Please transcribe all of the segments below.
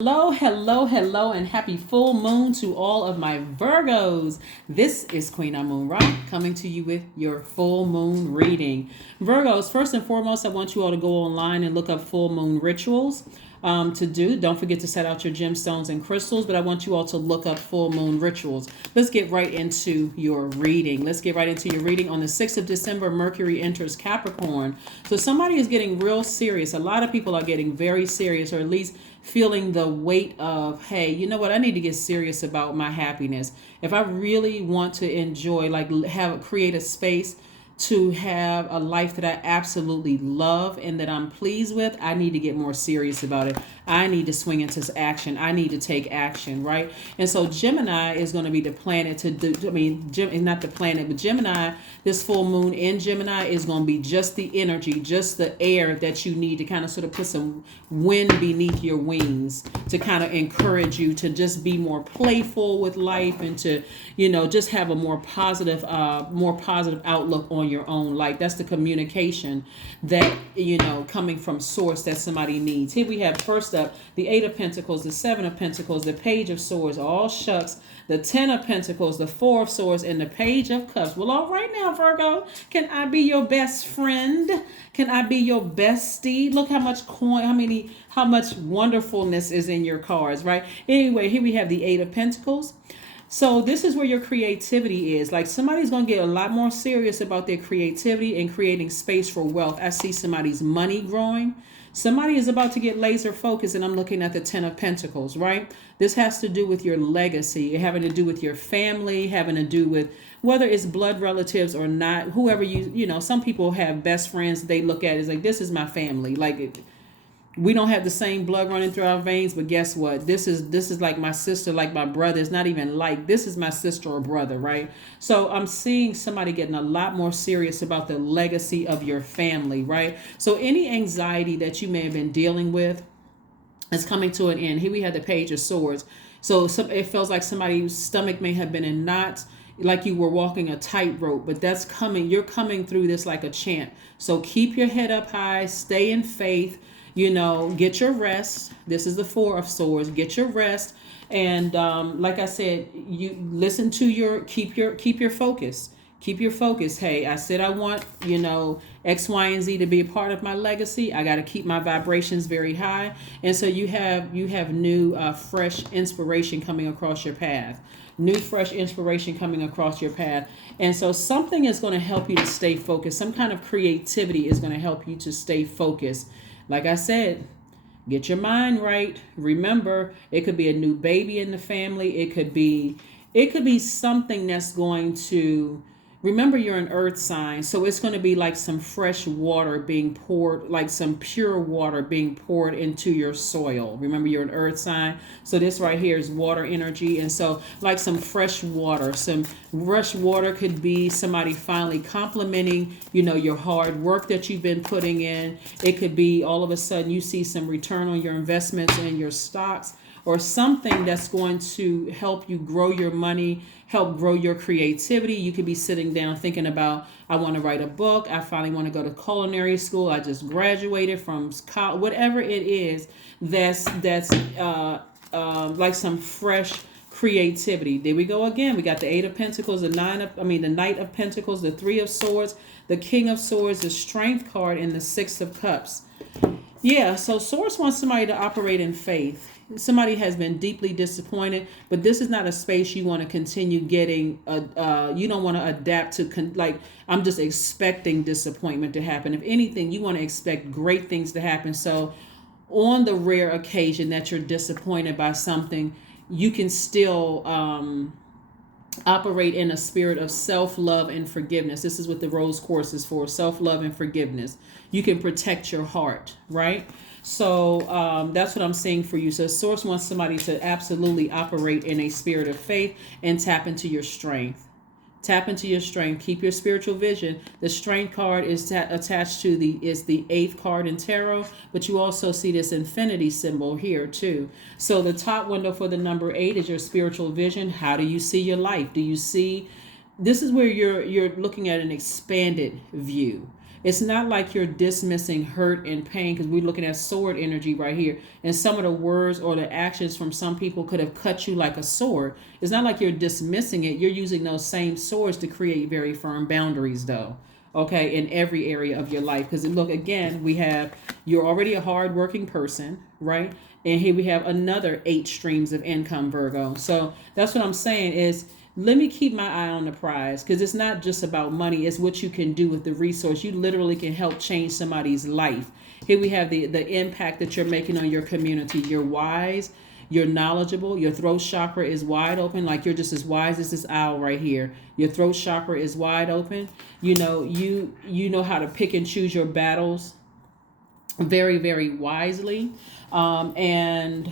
Hello, hello, hello, and happy full moon to all of my Virgos. This is Queen Amun Ra coming to you with your full moon reading. Virgos, first and foremost, I want you all to go online and look up full moon rituals to do. Don't forget to set out your gemstones and crystals, but I want you all to look up full moon rituals. Let's get right into your reading. Let's get right into your reading. On the 6th of December, Mercury enters Capricorn. So somebody is getting real serious. A lot of people are getting very serious, or at least feeling the weight of, hey, you know what, I need to get serious about my happiness. If I really want to enjoy, like create a space to have a life that I absolutely love and that I'm pleased with, I need to get more serious about it. I need to swing into action. I need to take action, right? And so Gemini is going to be the planet to do, not the planet, but Gemini, this full moon in Gemini is going to be just the energy, just the air that you need to kind of sort of put some wind beneath your wings to kind of encourage you to just be more playful with life and to, just have a more positive outlook on your own life. That's the communication that, coming from source that somebody needs. Here we have first up the 8 of Pentacles, the 7 of Pentacles, the Page of Swords, all shucks, the 10 of Pentacles, the 4 of Swords, and the Page of Cups. Well, all right now, Virgo, can I be your best friend? Can I be your bestie? Look how much how much wonderfulness is in your cards, right? Anyway, here we have the 8 of Pentacles. So this is where your creativity is. Like somebody's going to get a lot more serious about their creativity and creating space for wealth. I see somebody's money growing. Somebody is about to get laser focused, and I'm looking at the 10 of Pentacles, right? This has to do with your legacy, having to do with your family, having to do with whether it's blood relatives or not, whoever some people have best friends they look at is like, this is my family. Like, we don't have the same blood running through our veins, but guess what? This is like my sister, like my brother. It's not even like, this is my sister or brother, right? So I'm seeing somebody getting a lot more serious about the legacy of your family, right? So any anxiety that you may have been dealing with is coming to an end. Here we have the Page of Swords. So it feels like somebody's stomach may have been in knots, like you were walking a tightrope, but that's coming. You're coming through this like a champ. So keep your head up high, stay in faith. Get your rest. This is the 4 of Swords. Get your rest, and like I said, you listen to keep your focus. Keep your focus. Hey, I said I want X, Y, and Z to be a part of my legacy. I got to keep my vibrations very high, and so you have new fresh inspiration coming across your path. New fresh inspiration coming across your path. And so something is going to help you to stay focused. Some kind of creativity is going to help you to stay focused. Like I said, get your mind right. Remember, it could be a new baby in the family. It could be something that's going to, remember you're an earth sign, so it's going to be like some fresh water being poured, like some pure water being poured into your soil. Remember you're an earth sign, so this right here is water energy. And so like some fresh water could be somebody finally complimenting your hard work that you've been putting in. It could be all of a sudden you see some return on your investments and your stocks, or something that's going to help you grow your money, help grow your creativity. You could be sitting down thinking about, I want to write a book. I finally want to go to culinary school. I just graduated from college. Whatever it is, that's like some fresh creativity. There we go again. We got the 8 of Pentacles, the Knight of Pentacles, the 3 of Swords, the King of Swords, the Strength card, and the 6 of Cups. Yeah, so Source wants somebody to operate in faith. Somebody has been deeply disappointed, but this is not a space you want to continue getting. You don't want to adapt to, I'm just expecting disappointment to happen. If anything, you want to expect great things to happen. So on the rare occasion that you're disappointed by something, you can still operate in a spirit of self-love and forgiveness. This is what the Rose Quartz is for, self-love and forgiveness. You can protect your heart, right? So that's what I'm saying for you. So Source wants somebody to absolutely operate in a spirit of faith and tap into your strength. Tap into your strength. Keep your spiritual vision. The Strength card is attached to the 8th card in tarot, but you also see this infinity symbol here too. So the top window for the number 8 is your spiritual vision. How do you see your life? Do you see? This is where you're looking at an expanded view. It's not like you're dismissing hurt and pain, because we're looking at sword energy right here. And some of the words or the actions from some people could have cut you like a sword. It's not like you're dismissing it. You're using those same swords to create very firm boundaries, though. Okay, in every area of your life. Because look, again, we have, you're already a hardworking person, right? And here we have another 8 streams of income, Virgo. So that's what I'm saying is, let me keep my eye on the prize, because it's not just about money. It's what you can do with the resource. You literally can help change somebody's life. Here we have the impact that you're making on your community. You're wise. You're knowledgeable. Your throat chakra is wide open. Like, you're just as wise as this owl right here. Your throat chakra is wide open. You know how to pick and choose your battles very, very wisely. Let's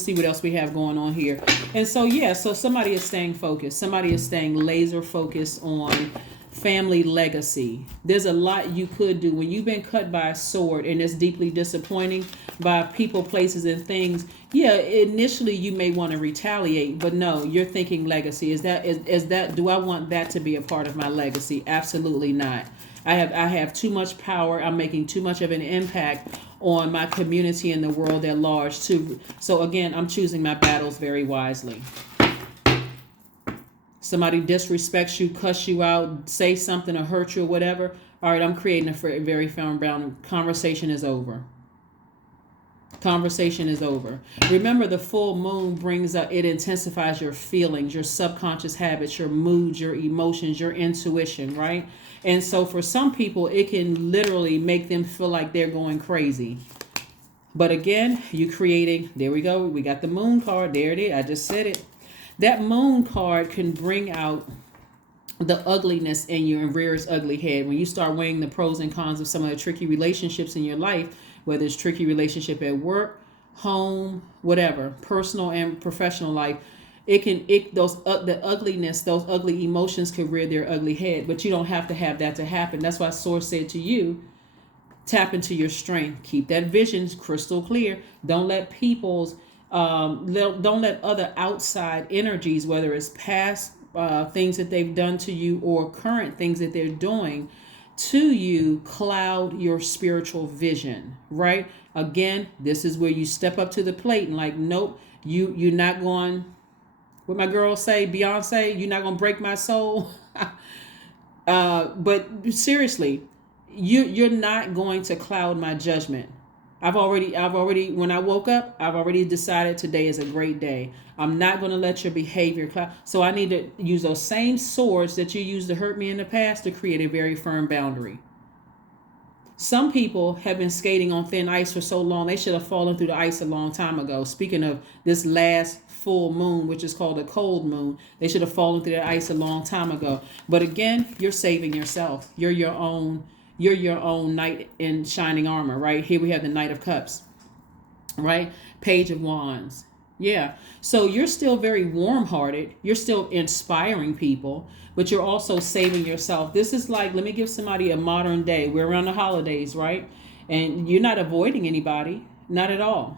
see what else we have going on here. And so, yeah, so somebody is staying focused. Somebody is staying laser focused on family legacy. There's a lot you could do when you've been cut by a sword, and it's deeply disappointing by people, places, and things. Yeah, initially you may want to retaliate, but no, you're thinking legacy. Is that do I want that to be a part of my legacy? Absolutely not. I have too much power. I'm making too much of an impact on my community and the world at large. So again, I'm choosing my battles very wisely. Somebody disrespects you, cuss you out, say something or hurt you or whatever. All right, I'm creating a very firm boundary. Conversation is over. Conversation is over. Remember, the full moon brings up, it intensifies your feelings, your subconscious habits, your moods, your emotions, your intuition, right? And so for some people, it can literally make them feel like they're going crazy. But again, you're creating, there we go. We got the moon card. There it is. I just said it. That moon card can bring out the ugliness in you and rear its ugly head. When you start weighing the pros and cons of some of the tricky relationships in your life, whether it's tricky relationship at work, home, whatever, personal and professional life, the ugliness, those ugly emotions could rear their ugly head. But you don't have to have that to happen. That's why Source said to you, tap into your strength. Keep that vision crystal clear. Don't let don't let other outside energies, whether it's past things that they've done to you or current things that they're doing to you, cloud your spiritual vision, right? Again, this is where you step up to the plate and like, nope, you're not going, what my girls say, Beyonce, you're not going to break my soul. But seriously, you're not going to cloud my judgment. I've already, when I woke up, I've already decided today is a great day. I'm not going to let your behavior cloud. So I need to use those same swords that you used to hurt me in the past to create a very firm boundary. Some people have been skating on thin ice for so long, they should have fallen through the ice a long time ago. Speaking of this last full moon, which is called a cold moon, they should have fallen through the ice a long time ago. But again, you're saving yourself. You're your own knight in shining armor, right? Here we have the Knight of Cups, right? Page of Wands. Yeah. So you're still very warm-hearted. You're still inspiring people, but you're also saving yourself. This is like, let me give somebody a modern day. We're around the holidays, right? And you're not avoiding anybody. Not at all.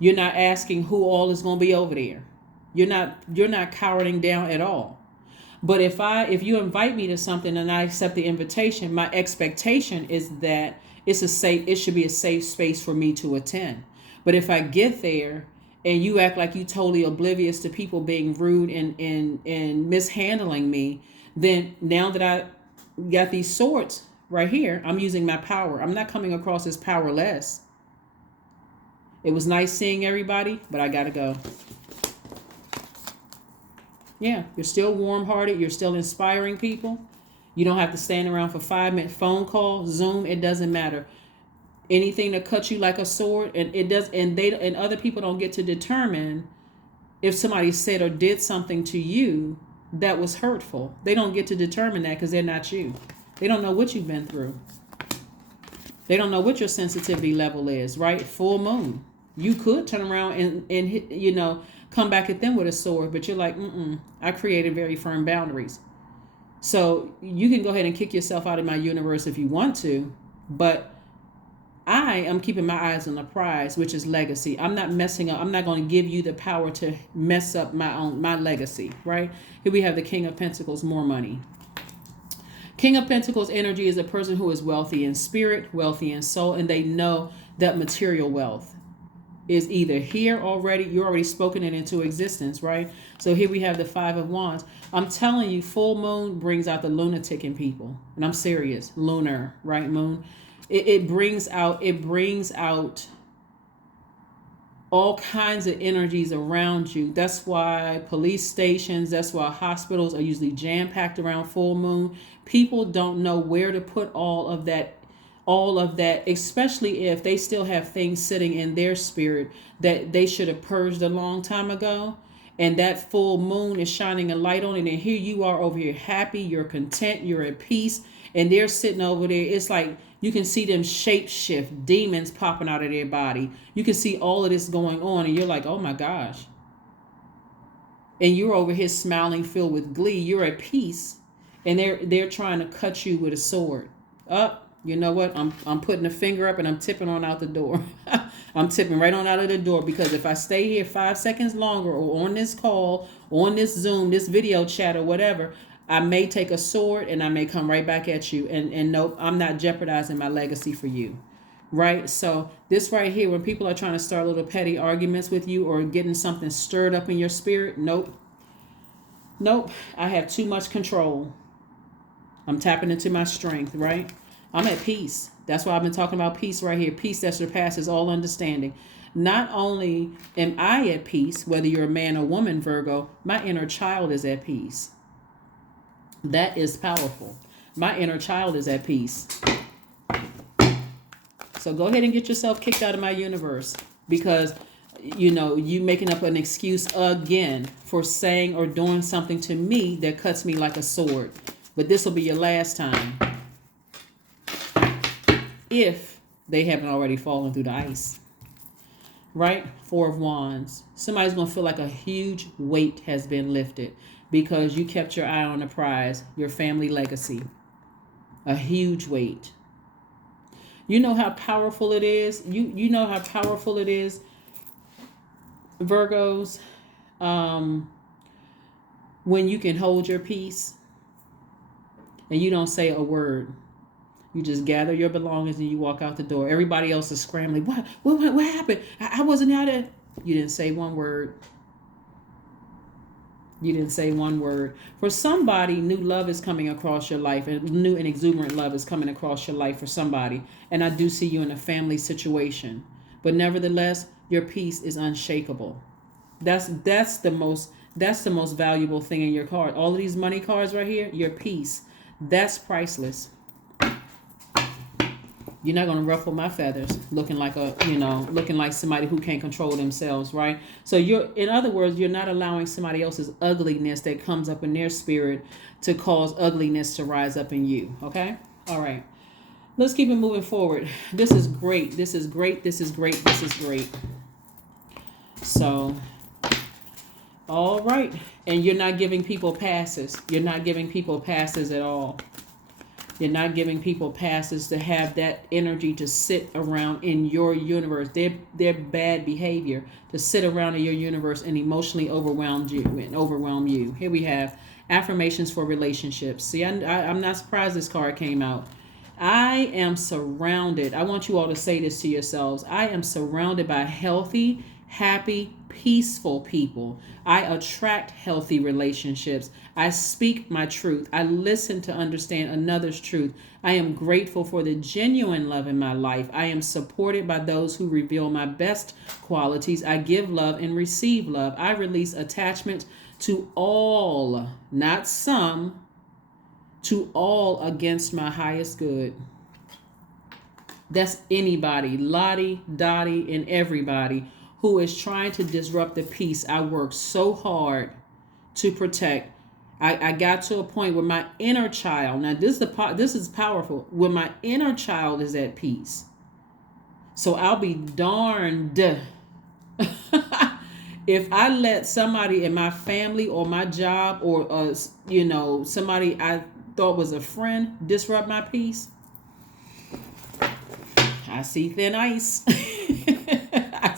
You're not asking who all is going to be over there. You're not cowering down at all. But if you invite me to something and I accept the invitation, my expectation is that it should be a safe space for me to attend. But if I get there and you act like you totally oblivious to people being rude and mishandling me, then now that I got these swords right here, I'm using my power. I'm not coming across as powerless. It was nice seeing everybody, but I gotta go. Yeah, you're still warm-hearted. You're still inspiring people. You don't have to stand around for 5-minute phone call, Zoom. It doesn't matter. Anything that cuts you like a sword, and it does, and other people don't get to determine if somebody said or did something to you that was hurtful. They don't get to determine that because they're not you. They don't know what you've been through. They don't know what your sensitivity level is, right? Full moon. You could turn around and hit, come back at them with a sword, but you're like, I created very firm boundaries. So you can go ahead and kick yourself out of my universe if you want to, but I am keeping my eyes on the prize, which is legacy. I'm not messing up. I'm not going to give you the power to mess up my legacy, right? Here we have the King of Pentacles, more money. King of Pentacles energy is a person who is wealthy in spirit, wealthy in soul, and they know that material wealth is either here already, you're already spoken it into existence, right? So here we have the Five of Wands. I'm telling you, full moon brings out the lunatic in people. And I'm serious. Lunar, right, moon? It brings out all kinds of energies around you. That's why police stations, that's why hospitals are usually jam-packed around full moon. People don't know where to put all of that, especially if they still have things sitting in their spirit that they should have purged a long time ago. And that full moon is shining a light on it. And here you are over here happy, you're content, you're at peace. And they're sitting over there. It's like you can see them shape shift, demons popping out of their body. You can see all of this going on. And you're like, oh my gosh. And you're over here smiling, filled with glee. You're at peace. And they're trying to cut you with a sword. You know what? I'm putting a finger up and I'm tipping on out the door. I'm tipping right on out of the door, because if I stay here 5 seconds longer or on this call, on this Zoom, this video chat or whatever, I may take a sword and I may come right back at you. And nope, I'm not jeopardizing my legacy for you. Right? So this right here, when people are trying to start little petty arguments with you or getting something stirred up in your spirit, nope. I have too much control. I'm tapping into my strength, right? I'm at peace. That's why I've been talking about peace right here. Peace that surpasses all understanding. Not only am I at peace, whether you're a man or woman, Virgo, my inner child is at peace. That is powerful. My inner child is at peace. So go ahead and get yourself kicked out of my universe, because, you making up an excuse again for saying or doing something to me that cuts me like a sword. But this will be your last time. If they haven't already fallen through the ice. Right? Four of Wands. Somebody's going to feel like a huge weight has been lifted because you kept your eye on the prize, your family legacy. A huge weight. You know how powerful it is? You know how powerful it is, Virgos, when you can hold your peace and you don't say a word. You just gather your belongings and you walk out the door. Everybody else is scrambling. What happened? I wasn't out there. You didn't say one word. You didn't say one word. For somebody, new love is coming across your life. And new and exuberant love is coming across your life for somebody. And I do see you in a family situation. But nevertheless, your peace is unshakable. That's the most valuable thing in your card. All of these money cards right here, your peace. That's priceless. You're not going to ruffle my feathers looking like somebody who can't control themselves, right? So in other words, you're not allowing somebody else's ugliness that comes up in their spirit to cause ugliness to rise up in you, okay? All right. Let's keep it moving forward. This is great. This is great. This is great. This is great. So, all right. And you're not giving people passes. You're not giving people passes at all. You're not giving people passes to have that energy to sit around in your universe. Their bad behavior to sit around in your universe and emotionally overwhelm you. Here we have affirmations for relationships. See, I'm not surprised this card came out. I am surrounded. I want you all to say this to yourselves. I am surrounded by healthy, happy, peaceful people. I attract healthy relationships. I speak my truth. I listen to understand another's truth. I am grateful for the genuine love in my life. I am supported by those who reveal my best qualities. I give love and receive love. I release attachment to all, not some, to all against my highest good. That's anybody, Lottie, Dottie, and everybody who is trying to disrupt the peace I work so hard to protect. I got to a point where my inner child, now this is powerful, when my inner child is at peace. So I'll be darned if I let somebody in my family or my job or somebody I thought was a friend disrupt my peace. I see thin ice. I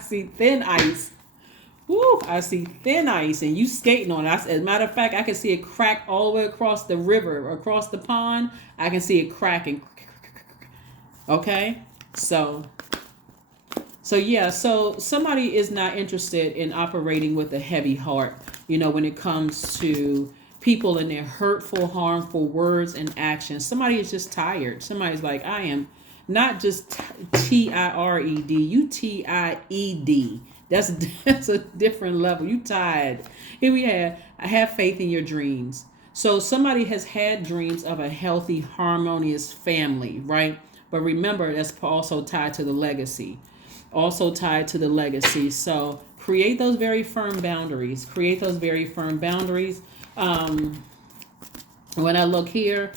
see thin ice. Woo, I see thin ice and you skating on it. As a matter of fact, I can see it crack all the way across the river, across the pond. I can see it cracking. Okay? So yeah, so somebody is not interested in operating with a heavy heart, when it comes to people and their hurtful, harmful words and actions. Somebody is just tired. Somebody's like, I am not just TIRED, you TIED. That's a different level. You tired. Here we have, I have faith in your dreams. So somebody has had dreams of a healthy, harmonious family, right? But remember, that's also tied to the legacy. So create those very firm boundaries. When I look here,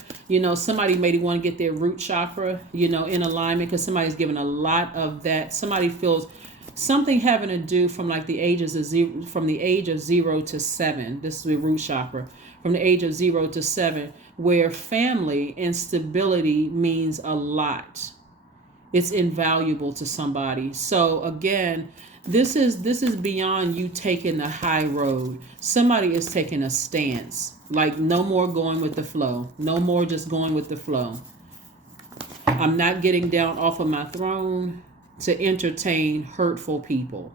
somebody may want to get their root chakra, in alignment, because somebody's given a lot of that. Somebody feels something having to do from like the ages of from the age of 0 to 7. This is the root chakra. From the age of 0 to 7, where family and stability means a lot. It's invaluable to somebody. So again, this is beyond you taking the high road. Somebody is taking a stance. Like, no more going with the flow. No more just going with the flow. I'm not getting down off of my throne to entertain hurtful people.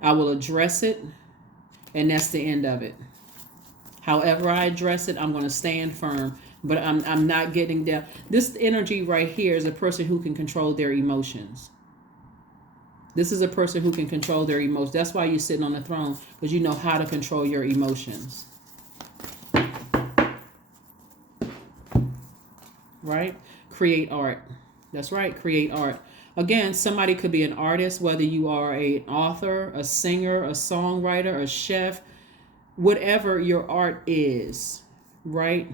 I will address it, and that's the end of it. However I address it, I'm going to stand firm. But I'm not getting down. This energy right here is a person who can control their emotions. This is a person who can control their emotions. That's why you're sitting on the throne, because you know how to control your emotions. Right? Create art. That's right. Create art. Again, somebody could be an artist, whether you are an author, a singer, a songwriter, a chef, whatever your art is, right?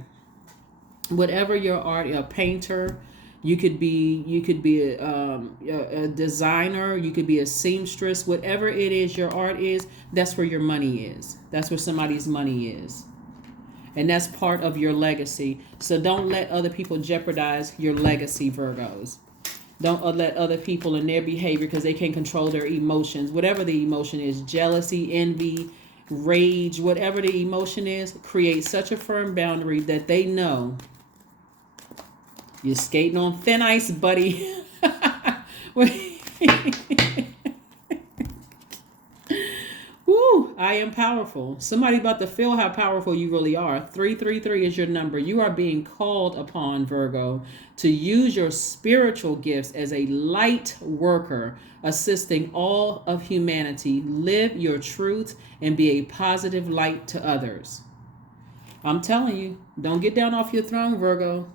Whatever your art, a painter, you could be a designer, you could be a seamstress, whatever it is your art is, that's where your money is. That's where somebody's money is. And that's part of your legacy. So don't let other people jeopardize your legacy, Virgos. Don't let other people in their behavior, because they can't control their emotions. Whatever the emotion is, jealousy, envy, rage, whatever the emotion is, create such a firm boundary that they know you're skating on thin ice, buddy. Woo, I am powerful. Somebody about to feel how powerful you really are. 333 is your number. You are being called upon, Virgo, to use your spiritual gifts as a light worker, assisting all of humanity. Live your truth and be a positive light to others. I'm telling you, don't get down off your throne, Virgo.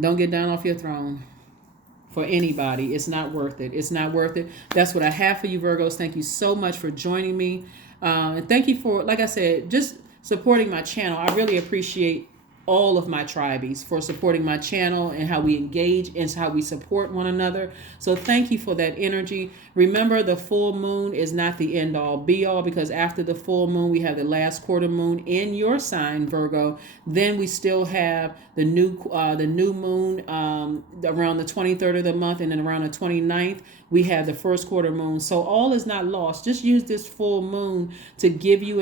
Don't get down off your throne for anybody. It's not worth it. It's not worth it. That's what I have for you, Virgos. Thank you so much for joining me. And thank you for, like I said, just supporting my channel. I really appreciate all of my tribees for supporting my channel and how we engage and how we support one another. So thank you for that energy. Remember, the full moon is not the end all be all, because after the full moon, we have the last quarter moon in your sign, Virgo. Then we still have the new moon around the 23rd of the month, and then around the 29th, we have the first quarter moon. So all is not lost. Just use this full moon to give you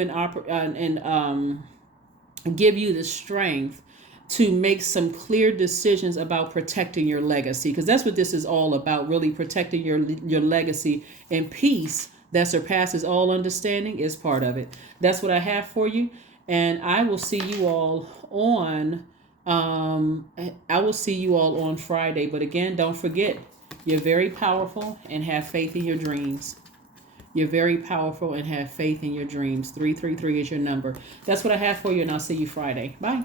give you the strength to make some clear decisions about protecting your legacy, because that's what this is all about, really protecting your legacy, and peace that surpasses all understanding is part of it. That's what I have for you, and I will see you all on Friday. But again, don't forget, you're very powerful and have faith in your dreams. You're very powerful and have faith in your dreams. 333 is your number. That's what I have for you, and I'll see you Friday. Bye.